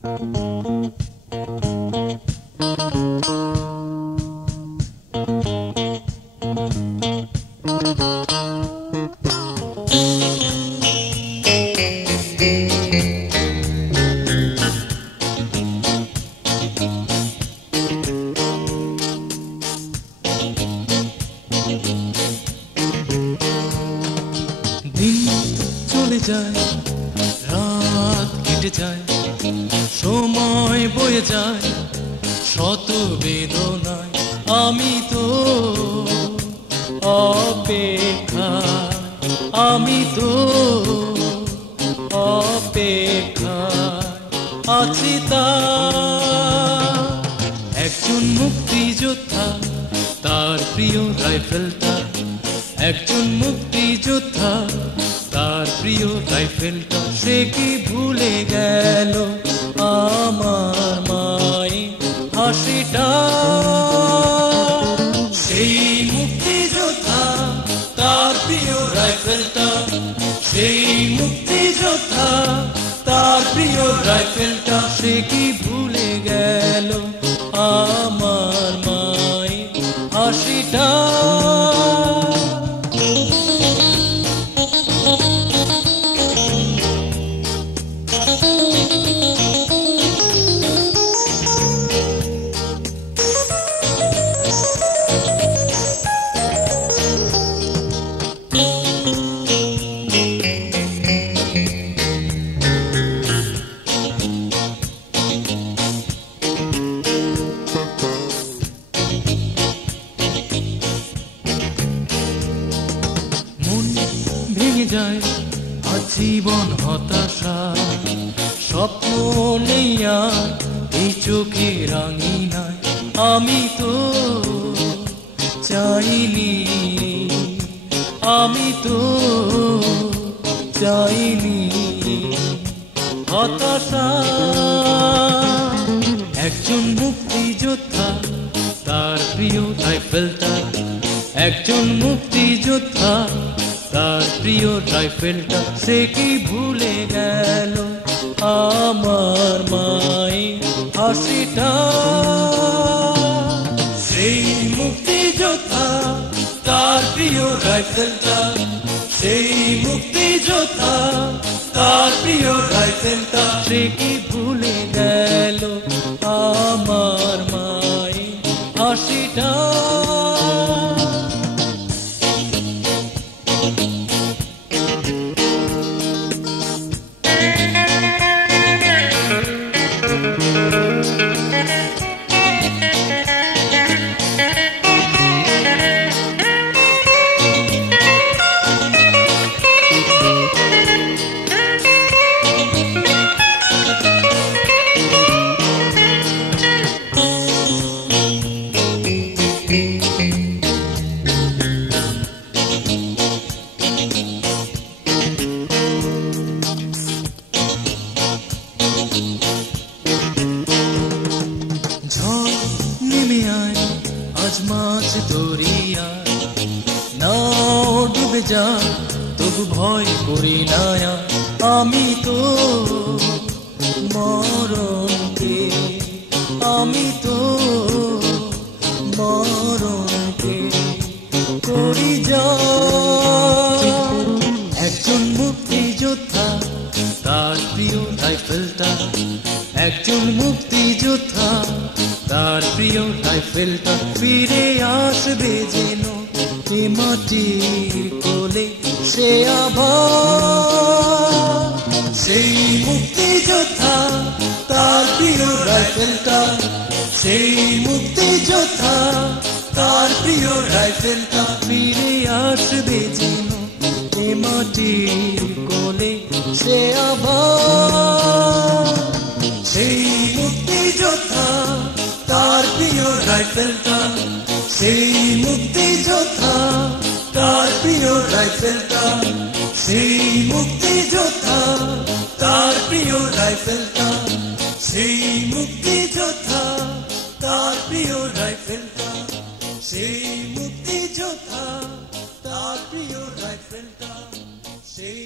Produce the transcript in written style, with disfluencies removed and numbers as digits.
দিন চলে যায়, রাত কেটে যায়, সময় বয়ে যায় শত বেদনায়। আমি তো অপেক্ষায়, আমি তো অপেক্ষায় আছি। তার একজন মুক্তিযোদ্ধা, তার প্রিয় রাইফেলটা, একজন মুক্তিযোদ্ধা, তার প্রিয় রাইফেলটা। সে কি ভুলে গেল আমার মায়ের হাসিটা? সেই মুক্তিযোদ্ধা, তার প্রিয় রাইফেলটা, সেই মুক্তিযোদ্ধা, তার প্রিয় রাইফেলটা। সে কি ভুলে গেল আমার মায়ের হাসিটা? ভেঙে যায় আজীবন হতাশা, স্বপ্ন নেই আর এই চোখে রাঙিনায়। আমি তো চাইনি, আমি তো চাইনি হতাশা। একজন মুক্তিযোদ্ধা, তার প্রিয় রাইফেলটা, একজন মুক্তিযোদ্ধা, তার প্রিয় রাইফেলটা। সে কি ভুলে গেল আমার মায়ের হাসিটা? সেই মুক্তিযোদ্ধা, তার প্রিয় রাইফেলটা, সেই মুক্তিযোদ্ধা, তার প্রিয় রাইফেলটা। সে কি ভুলে গেল আমার মায়ের হাসিটা? নেমে আয় আজ মাছ দরিয়া, নাও ডুবে যা তবু ভয় করি না। আমি তো মরণকে, আমি তো মরণকে করি যা। একজন মুক্তিযোদ্ধা, তার প্রিয় রাইফেলটা, একজন মুক্তিযোদ্ধা, তার প্রিয় রাইফেলটা। ফিরে আসবে যেন এ মাটির কোলে সে আবার। সেই মুক্তিযোদ্ধা, তার প্রিয় রাইফেলটা, সেই মুক্তিযোদ্ধা, তার প্রিয় রাইফেলটা। ফিরে আসবে যেন এ মাটির কোলে সে আবার। সেই মুক্তিযোদ্ধা, তার প্রিয় রাইফেলটা, সেই মুক্তিযোদ্ধা, তার প্রিয় রাইফেলটা, সেই মুক্তিযোদ্ধা, তার প্রিয় রাইফেলটা, সেই মুক্তিযোদ্ধা, তার প্রিয় রাইফেলটা, সেই মুক্তিযোদ্ধা, তার প্রিয় রাইফেলটা, সেই